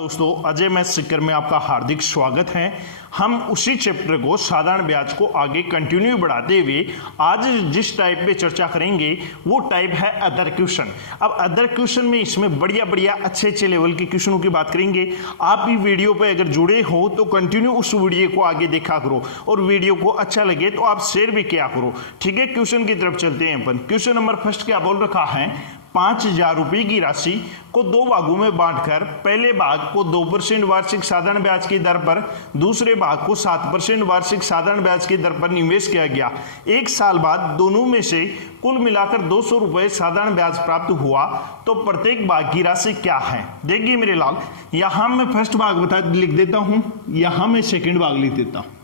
दोस्तों, अजय मैथ सीकर में आपका हार्दिक स्वागत है। हम उसी चैप्टर को साधारण ब्याज को आगे कंटिन्यू बढ़ाते हुए आज जिस टाइप पे चर्चा करेंगे वो टाइप है अदर क्वेश्चन। अब अदर क्वेश्चन में इसमें बढ़िया अच्छे लेवल के क्वेश्चनों की बात करेंगे। आप भी वीडियो पे अगर जुड़े हो तो कंटिन्यू उस वीडियो को आगे देखा करो और वीडियो को अच्छा लगे तो आप शेयर भी किया करो। ठीक है, क्वेश्चन की तरफ चलते हैं अपन। क्वेश्चन नंबर फर्स्ट क्या बोल रखा है, 5,000 रुपये की राशि को दो भागों में बांटकर पहले भाग को 2% वार्षिक साधारण ब्याज की दर पर, दूसरे भाग को 7% वार्षिक साधारण ब्याज की दर पर निवेश किया गया। एक साल बाद दोनों में से कुल मिलाकर 200 रुपये साधारण ब्याज प्राप्त हुआ तो प्रत्येक भाग की राशि क्या है। देखिए मेरे लाल, यहां मैं फर्स्ट भाग लिख देता हूं, यहां मैं सेकेंड भाग लिख देता हूं।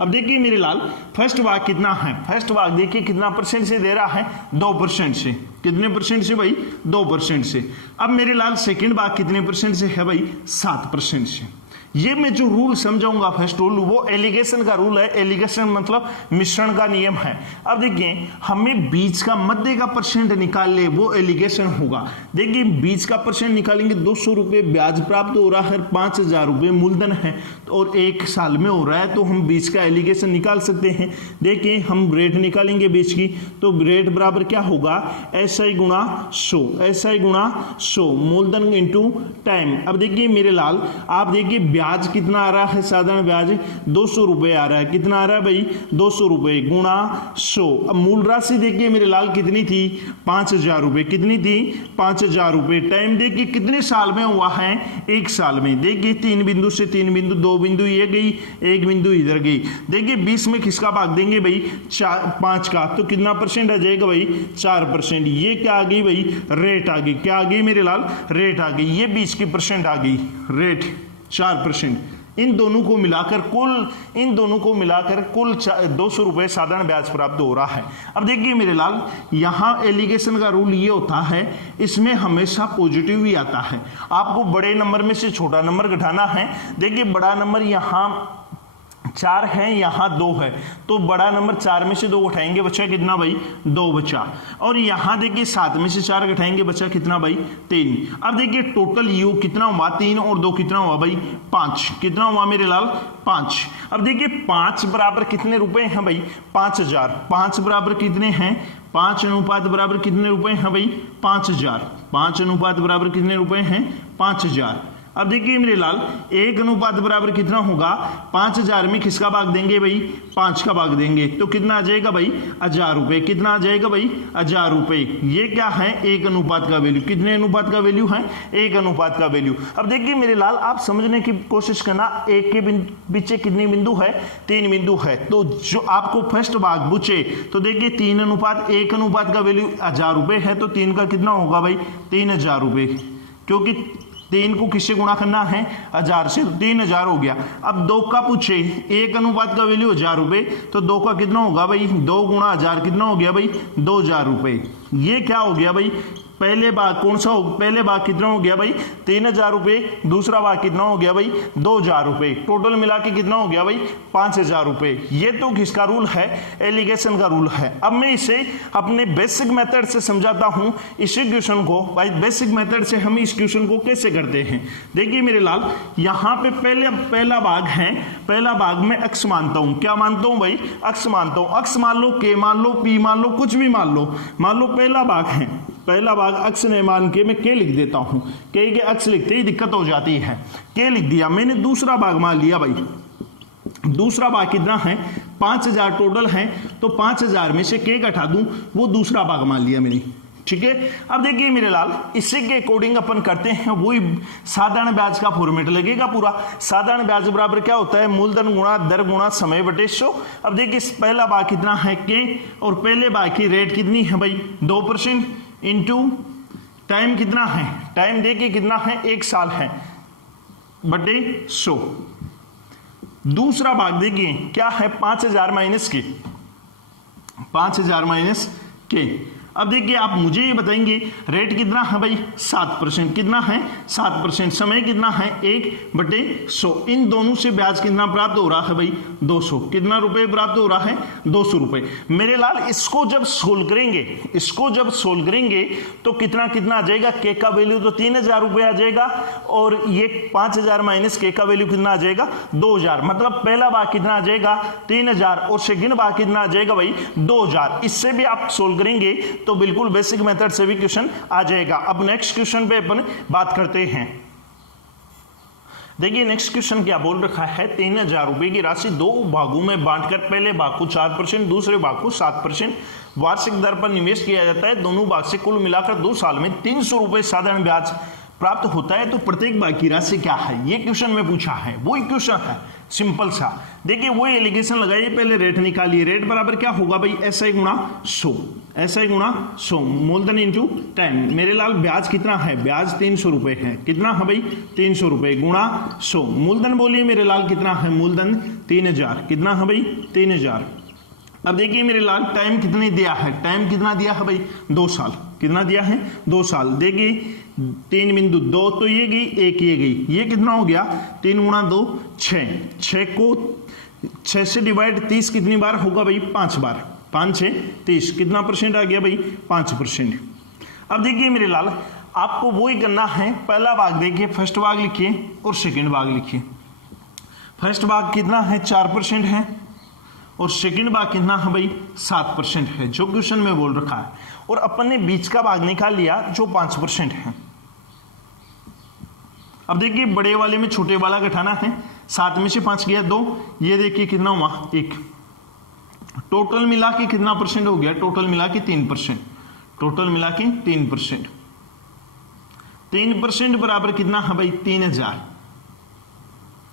अब देखिए मेरे लाल, फर्स्ट भाग कितना है, फर्स्ट भाग देखिए कितना परसेंट से दे रहा है, 2% से। कितने परसेंट से भाई, 2% से। अब मेरे लाल सेकंड भाग कितने परसेंट से है भाई, 7% से। ये मैं जो रूल समझाऊंगा फर्स्ट रूल, वो एलिगेशन का रूल है। एलिगेशन मतलब मिश्रण का नियम है। अब देखिए हमें बीच का मध्य का परसेंट निकाल ले, वो एलिगेशन होगा। देखिए बीच का परसेंट निकालेंगे, 200 रुपये ब्याज प्राप्त हो रहा है, 5,000 रुपये मूलधन है और एक साल में हो रहा है, तो हम बीच का एलिगेशन निकाल सकते हैं। देखिए हम रेट निकालेंगे बीच की, तो रेट बराबर क्या होगा, SI गुणा 100, SI गुणा 100 मूलधन इंटू टाइम। अब देखिए मेरे लाल, आप देखिए ब्याज कितना आ रहा है, साधारण ब्याज 200 रुपये आ रहा है। कितना आ रहा है भाई, 200 रुपये गुणा 100। अब मूल राशि देखिए मेरे लाल कितनी थी, 5,000 रुपये। कितनी थी, 5,000 रुपये। टाइम देखिए कितने साल में हुआ है, एक साल में। देखिए 3 बिंदु से 3 बिंदु, 2 बिंदु ये गई, 1 बिंदु इधर गई। देखिए 20 में किसका भाग देंगे भाई, 5 का, तो कितना परसेंट आ जाएगा भाई, 4%। ये क्या आ गई भाई, रेट आ गई। क्या आ गई मेरे लाल, रेट आ गई। ये 20 की परसेंट आ गई, रेट 4%। इन दोनों को मिलाकर कुल 200 रुपये साधारण ब्याज प्राप्त हो रहा है। अब देखिए मेरे लाल, यहां एलिगेशन का रूल ये होता है, इसमें हमेशा पॉजिटिव ही आता है। आपको बड़े नंबर में से छोटा नंबर घटाना है। देखिए बड़ा नंबर यहां 4 है, यहां 2 है, तो बड़ा नंबर 4 में से 2 उठाएंगे, बचा कितना भाई, 2 बचा। और यहां देखिए 7 में से 4 घटाएंगे, बचा कितना भाई, 3। अब देखिए टोटल यू कितना हुआ, 3 और 2 कितना हुआ भाई, 5। कितना हुआ मेरे लाल, 5। अब देखिए 5 बराबर कितने रुपए हैं भाई, 5,000। 5 बराबर कितने हैं, 5 अनुपात बराबर कितने रुपए हैं भाई, 5,000। 5 अनुपात बराबर कितने रुपए हैं, 5,000। अब देखिए मेरे लाल, 1 अनुपात बराबर कितना होगा, 5,000 में किसका भाग देंगे भाई, 5 का भाग देंगे, तो कितना आ जाएगा भाई, 1,000 रुपये। कितना आ जाएगा भाई, 1,000 रुपये। ये क्या है, 1 अनुपात का वैल्यू। कितने अनुपात का वैल्यू है, 1 अनुपात का वैल्यू। अब देखिए मेरे लाल, आप समझने की कोशिश करना, एक के पीछे कितने बिंदु है, 3 बिंदु है। तो जो आपको फर्स्ट भाग पूछे तो देखिए 3 अनुपात 1 अनुपात का वैल्यू 1,000 रुपये है, तो 3 का कितना होगा भाई, 3,000 रुपये। क्योंकि 3 को किससे गुणा करना है, 1,000 से, तो 3,000 हो गया। अब 2 का पूछे, 1 अनुपात का वैल्यू 1,000 रुपये, तो 2 का कितना होगा भाई, 2 गुणा 1,000 कितना हो गया भाई, 2,000 रुपये। ये क्या हो गया भाई, पहले भाग कौन सा हो, पहले भाग कितना हो गया भाई, 3,000 रुपये। दूसरा भाग कितना हो गया भाई, 2,000 रुपये। टोटल मिला के कितना हो गया भाई, 5,000 रुपये। ये तो किसका रूल है, एलिगेशन का रूल है। अब मैं इसे अपने बेसिक मेथड से समझाता हूं इसी क्वेश्चन को। भाई बेसिक मेथड से हम इस क्वेश्चन को कैसे करते हैं, देखिए मेरे लाल, यहां पे पहला भाग है, पहला भाग में अक्ष मानता हूं। क्या मानता हूं भाई, अक्ष मानता हूं। अक्ष मान लो, के मान लो, पी मान लो, कुछ भी मान लो। मान लो पहला भाग है, पहला भाग अक्ष ने मान के मैं के लिख देता हूं। के अक्ष लिखते ही दिक्कत हो जाती है, के लिख दिया मैंने। दूसरा भाग मान लिया भाई, दूसरा भाग कितना है, 5,000 टोटल है, तो 5,000 में से के घटा दूं, वो दूसरा भाग मान लिया मैंने। ठीक है, अब देखिए मेरे लाल, इसी के अकॉर्डिंग अपन करते हैं, वही साधारण ब्याज का फॉर्मेट लगेगा पूरा। साधारण ब्याज बराबर क्या होता है, मूलधन गुणा दर गुणा समय बटे 100। अब देखिए पहला भाग कितना है, के, और पहले भाग की रेट कितनी है भाई, 2% इंटू टाइम कितना है, टाइम देखिए कितना है, 1 साल है, बटे 100। दूसरा भाग देखिए क्या है, 5,000 माइनस के, 5,000 माइनस के। अब देखिए आप मुझे ये बताएंगे रेट कितना है भाई 7%, कितना है 7%, समय कितना है 1/100, इन दोनों से ब्याज कितना प्राप्त हो रहा है भाई 200, कितना रुपए प्राप्त हो रहा है 200 रुपए। मेरे लाल इसको जब सोल्व करेंगे तो कितना कितना आ जाएगा, के का वैल्यू तो 3000 रुपए आ जाएगा और ये 5000 माइनस के का वैल्यू कितना आ जाएगा 2000, मतलब पहला भाग कितना आ जाएगा 3000 और सेकंड भाग कितना आ जाएगा भाई 2000। इससे भी आप सोल्व करेंगे तो बिल्कुल बेसिक मेथड से भी क्वेश्चन आ जाएगा। अब नेक्स्ट क्वेश्चन पे अपन बात करते हैं। देखिए नेक्स्ट क्वेश्चन क्या बोल रखा है, 3000 रुपए की राशि दो भागों में बांटकर पहले भाग को 4%, दूसरे भाग को 7% वार्षिक दर पर निवेश किया जाता है। दोनों भाग से कुल मिलाकर 2 साल में 300 रुपए साधारण ब्याज प्राप्त होता है, तो प्रत्येक भाग की राशि क्या है, ये क्वेश्चन में पूछा है। वही क्वेश्चन है सिंपल सा। देखिए वही एलिगेशन लगाइए, पहले रेट निकालिए। रेट बराबर क्या होगा भाई, SI गुणा 100, SI गुणा 100 मूलधन इंटू टाइम। मेरे लाल ब्याज कितना है, ब्याज 300 रुपए है, कितना है भाई 300 रुपए गुणा 100। मूलधन बोलिए मेरे लाल कितना है, मूलधन 3000, कितना है भाई 3000। अब देखिए मेरे लाल टाइम कितनी दिया है, टाइम कितना दिया है भाई 2 साल, कितना दिया है 2 साल। देखिए 3 बिंदु 2 तो ये गई, 1 ये गई, ये कितना हो गया 3 गुणा 2 6, 6 को 6 से डिवाइड 30 कितनी बार होगा भाई 5 बार, 5 6 30, कितना परसेंट आ गया भाई 5%। अब देखिए मेरे लाल आपको वही करना है, पहला भाग देखिए फर्स्ट भाग लिखिए और सेकंड भाग लिखिए। फर्स्ट भाग कितना है 4% है और सेकंड भाग कितना है भाई 7% है, जो क्वेश्चन में बोल रखा है। और अपन ने बीच का भाग निकाल लिया जो 5% है। अब देखिए बड़े वाले में छोटे वाला घटाना है, 7 में से 5 गया 2, ये देखिए कितना हुआ 1, टोटल मिला के कितना परसेंट हो गया, टोटल मिला के 3%, टोटल मिला के 3%। 3% बराबर कितना है भाई 3000,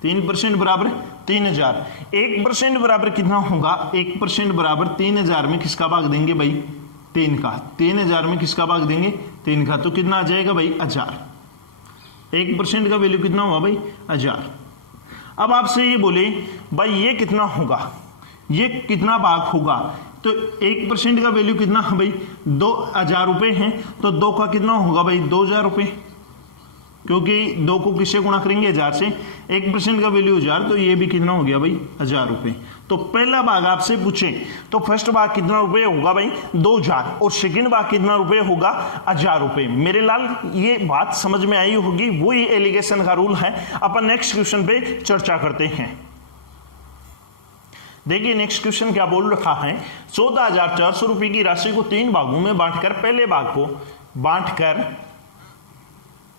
3% बराबर 3000। 1% बराबर कितना होगा, 1% बराबर 3000 में किसका भाग देंगे भाई 3 का, 3000 में किसका भाग देंगे 3 का, तो कितना आ जाएगा भाई 1000। 1% का वैल्यू कितना हुआ भाई 1000। अब आपसे ये बोले भाई ये कितना होगा, ये कितना भाग होगा, तो 1% का वैल्यू कितना है भाई 2000 रुपए है, तो 2 का कितना होगा भाई 2000 रुपए, क्योंकि 2 को किससे गुणा करेंगे 1000 से, 1% का वैल्यू 1000, तो ये भी कितना हो गया भाई 1000 रुपए। तो पहला भाग आपसे पूछे तो फर्स्ट भाग कितना रुपए होगा भाई 2000 और सेकंड भाग कितना रुपए होगा 1000 रुपए। मेरे लाल ये बात समझ में आई होगी, वही एलिगेशन का रूल है। अपन नेक्स्ट क्वेश्चन पे चर्चा करते हैं। देखिए नेक्स्ट क्वेश्चन क्या बोल रखा है, 14400 रुपए की राशि को 3 भागों में बांटकर पहले भाग को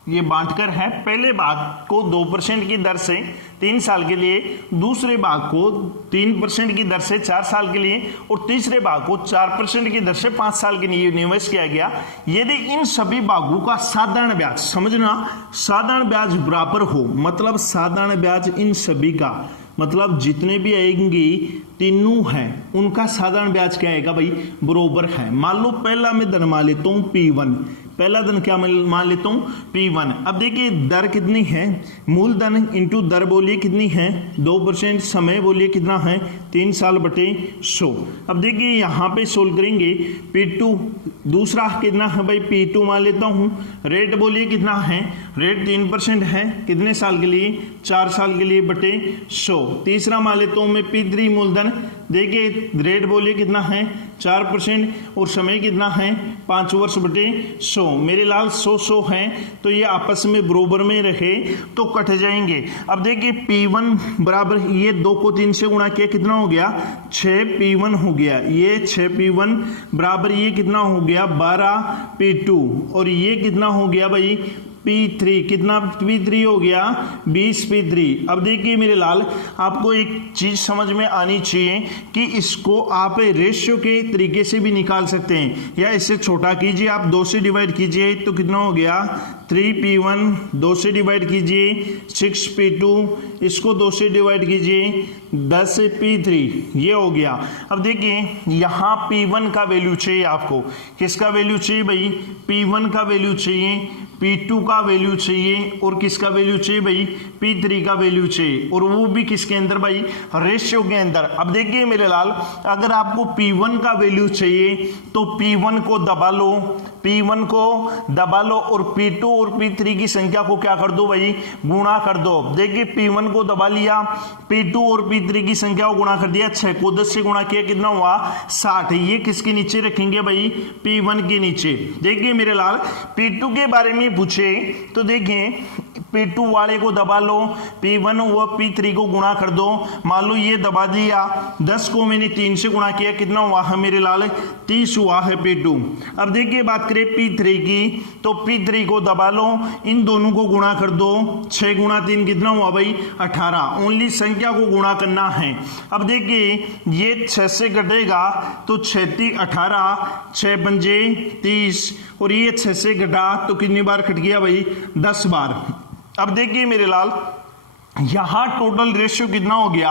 बांटकर है, पहले भाग को 2% की दर से 3 साल के लिए, दूसरे भाग को 3% की दर से 4 साल के लिए और तीसरे भाग को 4% की दर से 5 साल के लिए निवेश किया गया। यदि इन सभी भागों का साधारण ब्याज, समझना साधारण ब्याज बराबर हो, मतलब साधारण ब्याज इन सभी का, मतलब जितने भी आएंगी तीनों हैं उनका साधारण ब्याज क्या आएगा भाई बराबर है। मान लो पहला मैं धन मान लेता हूं P1, पहला धन क्या मान लेता हूं P1। अब देखिए दर कितनी है, मूलधन इंटू दर बोलिए कितनी है 2%, समय बोलिए कितना है 3 साल बटे 100। अब देखिए यहाँ पे सोल्व करेंगे, P2 दूसरा कितना है भाई P2 मान लेता हूँ, रेट बोलिए कितना है, रेट 3% है, कितने साल के लिए 4 साल के लिए बटे 100। तीसरा मान लेता हूँ मैं P3 मूलधन, देखिए रेट बोलिए कितना है 4% और समय कितना है 5 वर्ष बटे 100। मेरे लाल 100 हैं तो ये आपस में बराबर में रहे तो कट जाएंगे। अब देखिए P1 बराबर, ये 2 को 3 से गुणा किया कितना हो गया 6P1 हो गया, ये 6P1 बराबर ये कितना हो गया 12P2 और ये कितना हो गया भाई P3, कितना P3 हो गया 20P3। अब देखिए मेरे लाल आपको एक चीज समझ में आनी चाहिए कि इसको आप रेशियो के तरीके से भी निकाल सकते हैं, या इससे छोटा कीजिए, आप 2 से डिवाइड कीजिए तो कितना हो गया 3P1, 2 से डिवाइड कीजिए 6P2, इसको 2 से डिवाइड कीजिए 10P3, ये हो गया। अब देखिए यहाँ P1 का वैल्यू चाहिए आपको, किसका वैल्यू चाहिए भाई P1 का वैल्यू चाहिए, P2 का वैल्यू चाहिए और किसका वैल्यू चाहिए भाई, P3 का वैल्यू चाहिए, और वो भी किसके अंदर भाई, रेशियो के अंदर। अब देखिए मेरे लाल, अगर आपको P1 का वैल्यू चाहिए तो P1 को दबा लो, P1 को दबा लो और P2 और P3 की संख्या को क्या कर दो भाई, गुणा कर दो। देखिए P1 को दबा लिया, P2 और P3 की संख्या को गुणा कर दिया, 6 को 10 से गुणा किया, कितना हुआ 60। ये किसके नीचे रखेंगे भाई, P1 के नीचे। देखिए मेरे लाल, P2 के बारे में पूछे तो देखिए P2 वाले को दबा लो, P1 व P3 को गुणा कर दो। मान लो ये दबा दिया, 10 को मैंने 3 से गुणा किया, कितना हुआ है मेरे लाल, 30 हुआ है P2। अब देखिए बात करें P3 की, तो P3 को दबा लो, इन दोनों को गुणा कर दो, 6 गुणा 3 कितना हुआ भाई, 18। ओनली संख्या को गुणा करना है। अब देखिए ये 6 से घटेगा तो 6 3 18, 6 पंजे 30, और ये 6 से घटा तो कितनी बार कट गया भाई, 10 बार। अब देखिए मेरे लाल, यहां टोटल रेशियो कितना हो गया,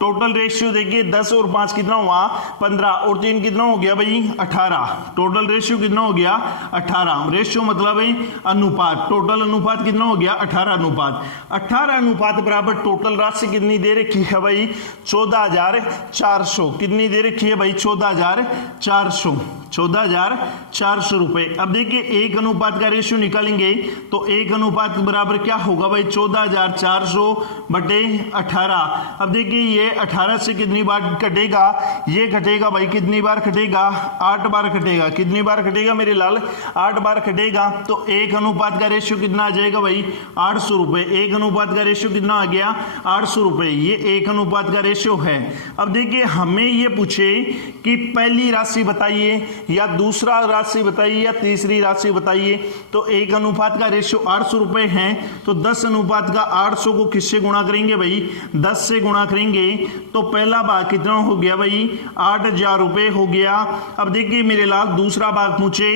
टोटल रेशियो देखिए 10 और 5 कितना हुआ 15, और 3 कितना हो गया भाई 18। टोटल रेशियो कितना हो गया 18। रेशियो मतलब है अनुपात, टोटल अनुपात कितना हो गया 18 अनुपात। 18 अनुपात बराबर टोटल राशि कितनी दे रखी है भाई, 14,400। कितनी दे रखी है भाई, 14,400, 14,400 रुपए। अब देखिए 1 अनुपात का रेशियो निकालेंगे तो 1 अनुपात बराबर क्या होगा भाई, 14,400 बटे 18। अब देखिए ये 18 से कितनी बार कटेगा, ये कटेगा भाई कितनी बार कटेगा, 8 बार कटेगा। कितनी बार कटेगा मेरे लाल, 8 बार कटेगा। तो 1 अनुपात का रेशियो कितना आ जाएगा भाई, 800 रुपए। 1 अनुपात का रेशियो कितना आ गया, 800 रुपए। ये 1 अनुपात का रेशियो है। अब देखिए हमें ये पूछे कि पहली राशि बताइए या दूसरा राशि बताइए या तीसरी राशि बताइए, तो 1 अनुपात का रेशियो 800 रुपए है, तो 10 अनुपात का 800 को किससे गुणा करेंगे भाई, 10 से गुणा करेंगे तो पहला भाग कितना हो गया भाई, 8,000 रुपए हो गया। अब देखिए मेरे लाल दूसरा भाग पूछे,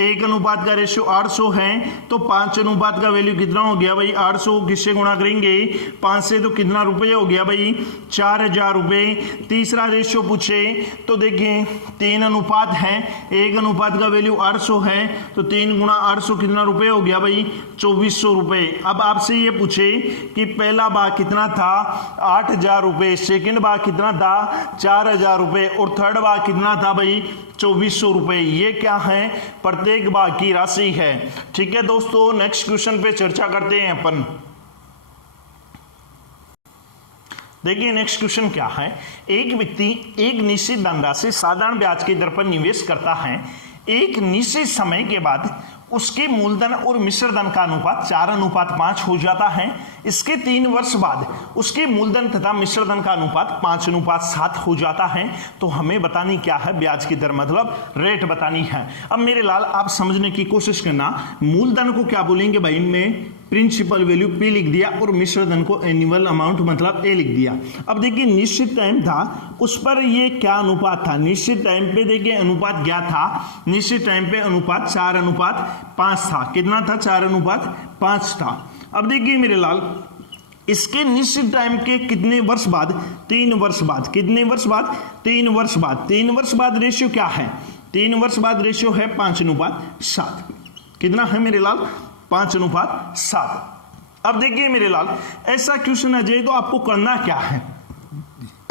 1 अनुपात का रेशियो 800 है, तो 5 अनुपात का वैल्यू कितना हो गया भाई, 800 को किससे गुणा करेंगे, 5 से, तो कितना रुपये हो गया भाई, 4,000 रुपए। तीसरा रेशियो पूछे तो देखिए 3 अनुपात है, 1 अनुपात का वैल्यू 800 है, तो 3 गुणा 800 कितना रुपए हो गया भाई, 2400 रुपए। अब आपसे ये पूछे कि पहला भाग कितना था, 8,000 रुपए, सेकेंड भाग कितना था, 4,000 रुपए, और थर्ड भाग कितना था भाई, 2400 रुपए। ये क्या है, प्रत्येक भाग की राशि है। ठीक है दोस्तों, नेक्स्ट क्वेश्चन पे चर्चा करते हैं अपन। देखिए नेक्स्ट क्वेश्चन क्या है, एक व्यक्ति एक निश्चित धनराशि साधारण ब्याज की दर पर निवेश करता है। एक निश्चित समय के बाद उसके मूलधन और मिश्र धन का अनुपात 4:5 हो जाता है। इसके 3 वर्ष बाद उसके मूलधन तथा मिश्र धन का अनुपात 5:7 हो जाता है। तो हमें बतानी क्या है, ब्याज की दर मतलब रेट बतानी है। अब मेरे लाल आप समझने की कोशिश करना, मूलधन को क्या बोलेंगे भाई, में प्रिंसिपल वैल्यू P लिख दिया और मिश्र धन को एनुअल अमाउंट मतलब A लिख दिया। अब देखिए निश्चित टाइम था, उस पर ये क्या अनुपात था, निश्चित टाइम पे देखिए अनुपात क्या था, निश्चित टाइम पे अनुपात 4:5 था। कितना था, 4:5 था। अब देखिए मेरे लाल, इसके निश्चित टाइम के कितने वर्ष बाद, 3 वर्ष बाद। कितने वर्ष बाद, 3 वर्ष बाद। 3 वर्ष बाद रेशियो क्या है, 3 वर्ष बाद रेशियो है 5:7। कितना है मेरे लाल, 5:7। अब देखिए मेरे लाल, ऐसा क्वेश्चन आ जाए तो आपको करना क्या है,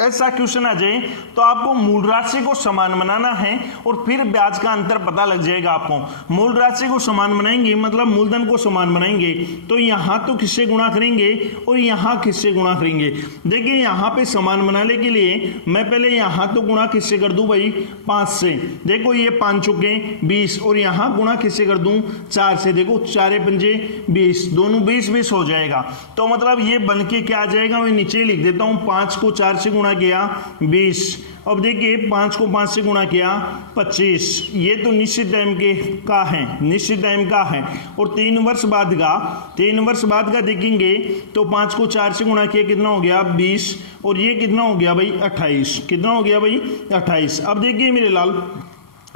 ऐसा क्वेश्चन आ जाए तो आपको मूल राशि को समान बनाना है और फिर ब्याज का अंतर पता लग जाएगा आपको। मूल राशि को समान बनाएंगे मतलब मूलधन को समान बनाएंगे, तो यहां तो किससे गुणा करेंगे और यहां किससे गुणा करेंगे। देखिए यहां पे समान बनाने के लिए मैं पहले यहां तो गुणा किससे कर दूं भाई, 5 से। देखो ये 5 चुके 20, और यहां गुणा किससे कर दूं, 4 से। देखो 4 पंजे 20, दोनों 20 हो जाएगा। तो मतलब ये बन के क्या आ जाएगा, मैं नीचे लिख देता हूं, 5 को 4 से गुणा किया 20। अब देखिए 5 को 5 से गुणा किया 25। ये तो निश्चित टाइम के का है, निश्चित टाइम का है। और 3 वर्ष बाद का, 3 वर्ष बाद का देखेंगे तो 5 को 4 से गुणा किया कितना हो गया 20, और ये कितना हो गया भाई 28। कितना हो गया भाई 28। अब देखिए मेरे लाल,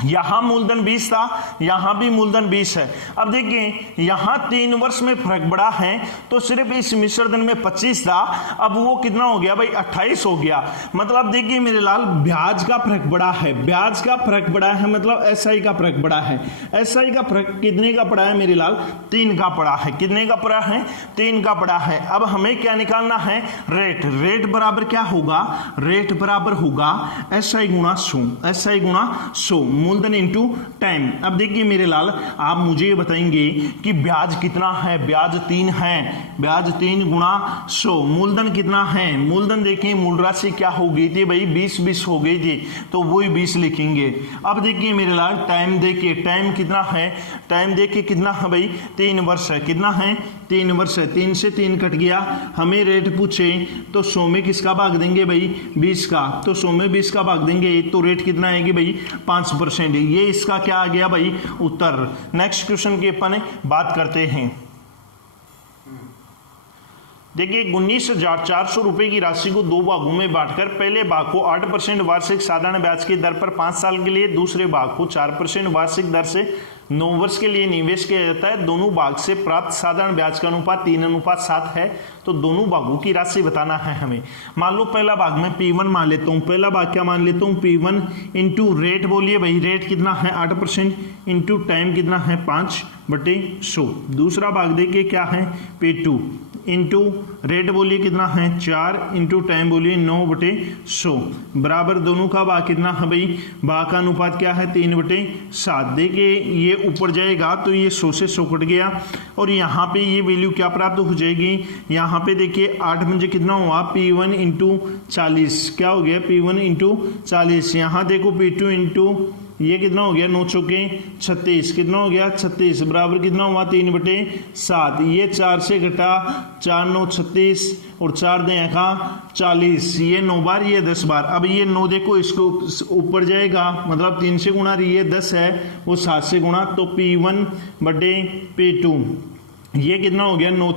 यहां मूलधन 20 था, यहां भी मूलधन 20 है। अब देखिए यहां 3 वर्ष में फर्क बड़ा है, तो सिर्फ इस मिश्र धन में 25 था, अब वो कितना हो गया भाई 28 हो गया। मतलब देखिए मेरे लाल ब्याज का फर्क बड़ा है, ब्याज का फर्क बड़ा है, मतलब एसआई का फर्क बड़ा है। एसआई का फर्क कितने का पड़ा है मेरे लाल? 3 का पड़ा है। कितने का पड़ा है? 3 का पड़ा है। अब हमें क्या निकालना है? रेट। रेट बराबर क्या होगा? रेट बराबर होगा एसआई गुणा 100, एसआई गुणा 100, मूलधन इनटू टाइम। अब देखिए मेरे लाल आप मुझे ये बताएंगे कि ब्याज कितना है? ब्याज 3 है, ब्याज 3 गुणा 100, मूलधन कितना है? मूलधन देखिए मूल राशि क्या हो गई थी भाई? 20 हो गई थी, तो वही 20 लिखेंगे। अब देखिए मेरे लाल टाइम देखिए, टाइम कितना है? टाइम देखिए कितना है भाई? 3 वर्ष है। कितना है? 3 वर्ष है। 3 से 3 कट गया। हमें रेट पूछे तो 100 में किसका भाग देंगे भाई? 20 का। तो 100 में 20 का भाग देंगे तो रेट कितना आएगी भाई? 5%। ये इसका क्या आ गया भाई? उत्तर। नेक्स्ट क्वेश्चन की अपन बात करते हैं। देखिए 19,400 रुपए की राशि को 2 भागों में बांटकर पहले भाग को 8% वार्षिक साधारण ब्याज की दर पर 5 साल के लिए, दूसरे भाग को 4% वार्षिक दर से 9 वर्ष के लिए निवेश किया जाता है। दोनों भाग से प्राप्त साधारण ब्याज का अनुपात 3:7 है। तो दोनों भागों की राशि बताना है हमें। मान लो पहला भाग में P1 मान लेता हूँ। पहला भाग क्या मान लेता हूँ? P1 इंटू रेट बोलिए भाई, रेट कितना है? 8% इंटू टाइम कितना है? 5/100। दूसरा भाग देखिए क्या है? P2 इंटू रेट बोलिए कितना है? 4 इंटू टाइम बोलिए 9/100 बराबर दोनों का भाग कितना है भाई? भाग का अनुपात क्या है? 3/7। देखिए ये ऊपर जाएगा तो ये 100 से 100 कट गया और यहाँ पे ये वैल्यू क्या प्राप्त हो जाएगी? यहाँ पे देखिए 8 में कितना हुआ? P1 इंटू 40 क्या हो गया? P1 into 40। यहाँ देखो P2 इंटू ये कितना हो गया? 9 चौके 36। कितना हो गया? 36 बराबर कितना हुआ? 3/7। ये 4 से घटा 4 9 36 और 4 दें का 40। ये 9 बार, ये 10 बार। अब ये 9 देखो इसको ऊपर जाएगा, मतलब 3 से गुणा, ये 10 है वो 7 से गुणा, तो P1/P2 ये कितना हो गया? 9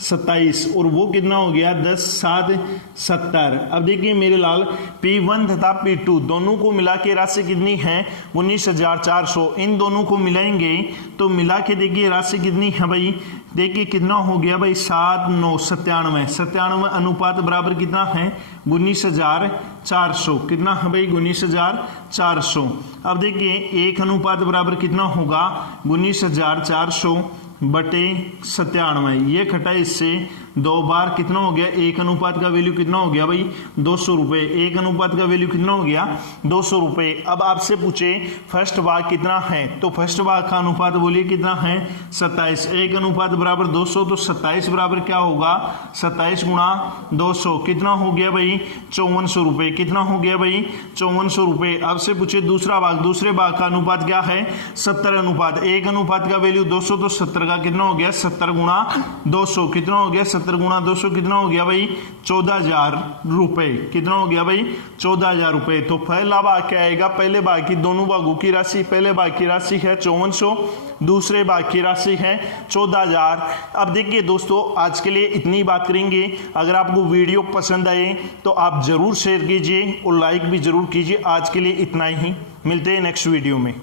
27 और वो कितना हो गया? 10 7 70। अब देखिए मेरे लाल P1 तथा P2 दोनों को मिला के राशि कितनी है? 19,400। इन दोनों को मिलाएंगे तो मिला के देखिए राशि कितनी है भाई? देखिए कितना हो गया भाई? 7 9 97। 97 अनुपात बराबर कितना है? 19,400। कितना है भाई? 19,400। अब देखिए 1 अनुपात बराबर कितना होगा? 19,400/97। ये घटा इससे 2 बार, कितना हो गया? 1 अनुपात का वैल्यू कितना हो गया भाई? 200 रुपये। 1 अनुपात का वैल्यू कितना हो गया? 200 रुपये। अब आपसे पूछे फर्स्ट भाग कितना है, तो फर्स्ट भाग का अनुपात बोलिए कितना है? 27। 1 अनुपात बराबर 200, तो 27 बराबर क्या होगा? 27 गुणा 200 कितना हो गया भाई? 5400 रुपये। कितना हो गया भाई? 5400 रुपये। अब से पूछे दूसरा भाग, दूसरे भाग का अनुपात क्या है? 70 अनुपात। 1 अनुपात का वैल्यू 200, तो 70 का कितना हो गया? 70 गुणा 200 कितना हो गया? 70 गुणा 200 कितना हो गया भाई? 14,000 रुपये। कितना हो गया भाई? 14,000 रुपये। तो पहला भाग क्या आएगा? पहले भाग की दोनों भागों की राशि, पहले भाग की राशि है 5400, दूसरे भाग की राशि है 14,000। अब देखिए दोस्तों आज के लिए इतनी बात करेंगे। अगर आपको वीडियो पसंद आए तो आप जरूर शेयर कीजिए और लाइक भी जरूर कीजिए। आज के लिए इतना ही, मिलते हैं नेक्स्ट वीडियो में।